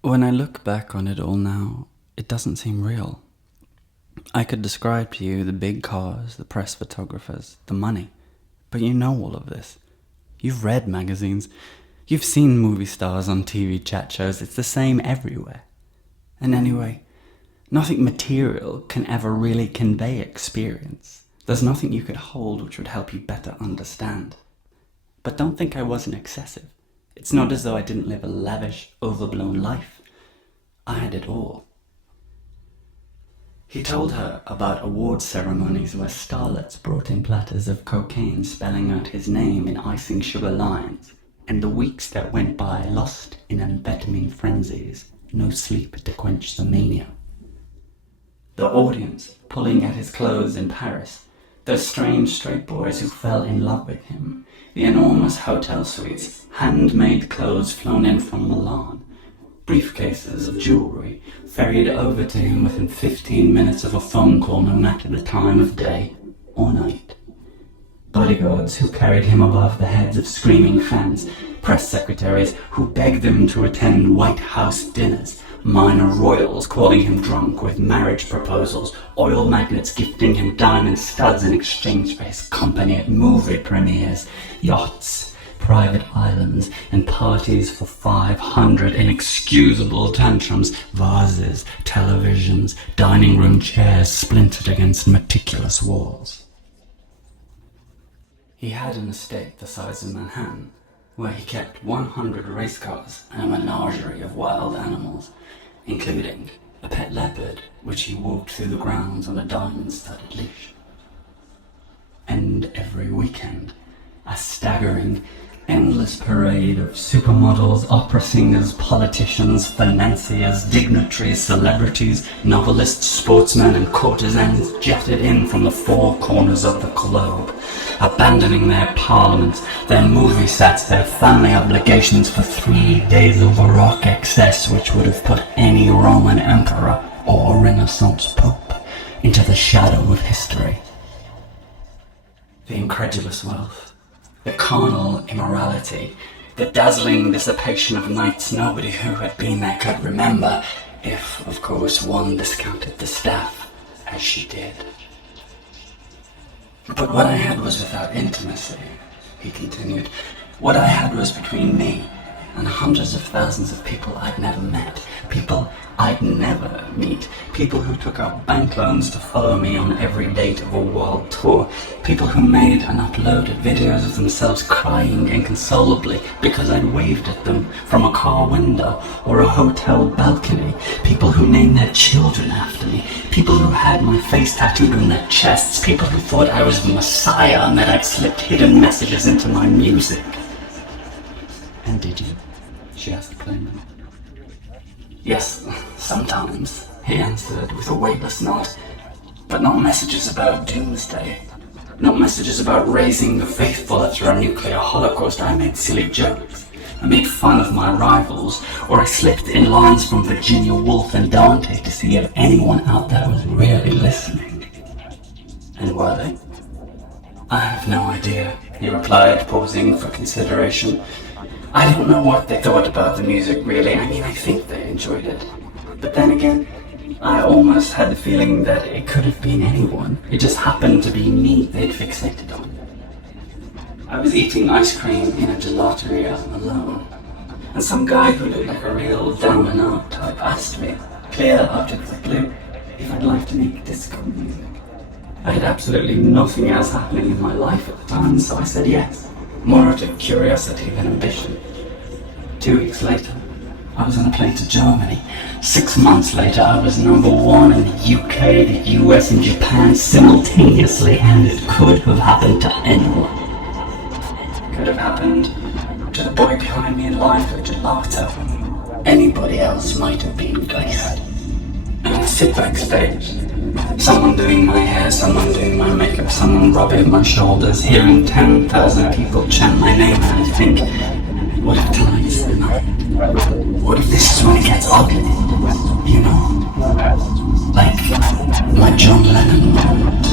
When I look back on it all now, it doesn't seem real. I could describe to you the big cars, the press photographers, the money, but you know all of this. You've read magazines. You've seen movie stars on TV chat shows. It's the same everywhere. And anyway, nothing material can ever really convey experience. There's nothing you could hold which would help you better understand. But don't think I wasn't excessive. It's not as though I didn't live a lavish, overblown life. I had it all. He told her about award ceremonies where starlets brought in platters of cocaine spelling out his name in icing sugar lines, and the weeks that went by lost in amphetamine frenzies, no sleep to quench the mania. The audience pulling at his clothes in Paris, those strange straight boys who fell in love with him, the enormous hotel suites, handmade clothes flown in from Milan, briefcases of jewelry ferried over to him within 15 minutes of a phone call, no matter the time of day or night. Bodyguards who carried him above the heads of screaming fans, press secretaries who begged him to attend White House dinners, minor royals calling him drunk with marriage proposals, oil magnates gifting him diamond studs in exchange for his company at movie premieres, yachts, private islands, and parties for 500 inexcusable tantrums, vases, televisions, dining room chairs splintered against meticulous walls. He had an estate the size of Manhattan, where he kept 100 race cars and a menagerie of wild animals, including a pet leopard which he walked through the grounds on a diamond-studded leash. And every weekend, a staggering, endless parade of supermodels, opera singers, politicians, financiers, dignitaries, celebrities, novelists, sportsmen, and courtesans jetted in from the four corners of the globe, abandoning their parliaments, their movie sets, their family obligations for 3 days of rock excess which would have put any Roman emperor or Renaissance pope into the shadow of history. The incredulous wealth, the carnal immorality, the dazzling dissipation of nights nobody who had been there could remember, if, of course, one discounted the staff, as she did. But what I had was without intimacy, he continued. What I had was between me and hundreds of thousands of people I'd never met, people I'd never meet, people who took out bank loans to follow me on every date of a world tour, people who made and uploaded videos of themselves crying inconsolably because I'd waved at them from a car window or a hotel balcony, people who named their children after me, people who had my face tattooed on their chests, people who thought I was the Messiah and that I'd slipped hidden messages into my music. And did you? She asked plainly. Yes, sometimes, he answered with a weightless nod, but not messages about doomsday, not messages about raising the faithful after a nuclear holocaust. I made silly jokes, I made fun of my rivals, or I slipped in lines from Virginia Woolf and Dante to see if anyone out there was really listening. And were they? I have no idea, he replied, pausing for consideration. I don't know what they thought about the music, really. I mean, I think they enjoyed it. But then again, I almost had the feeling that it could have been anyone. It just happened to be me they'd fixated on. I was eating ice cream in a gelateria alone, and some guy who looked like a real down and out type asked me, clear out of the blue, if I'd like to make disco music. I had absolutely nothing else happening in my life at the time, so I said yes. More out of curiosity than ambition. 2 weeks later, I was on a plane to Germany. 6 months later, I was #1 in the UK, the US, and Japan simultaneously, and it could have happened to anyone. It could have happened to the boy behind me in line for the gelato. Anybody else might have been Geist. And I sit backstage. Someone doing my hair, someone doing my makeup, someone rubbing my shoulders, hearing 10,000 people chant my name, and I think, what if tonight's the night? What if this is when it gets ugly? You know? Like my John Lennon moment.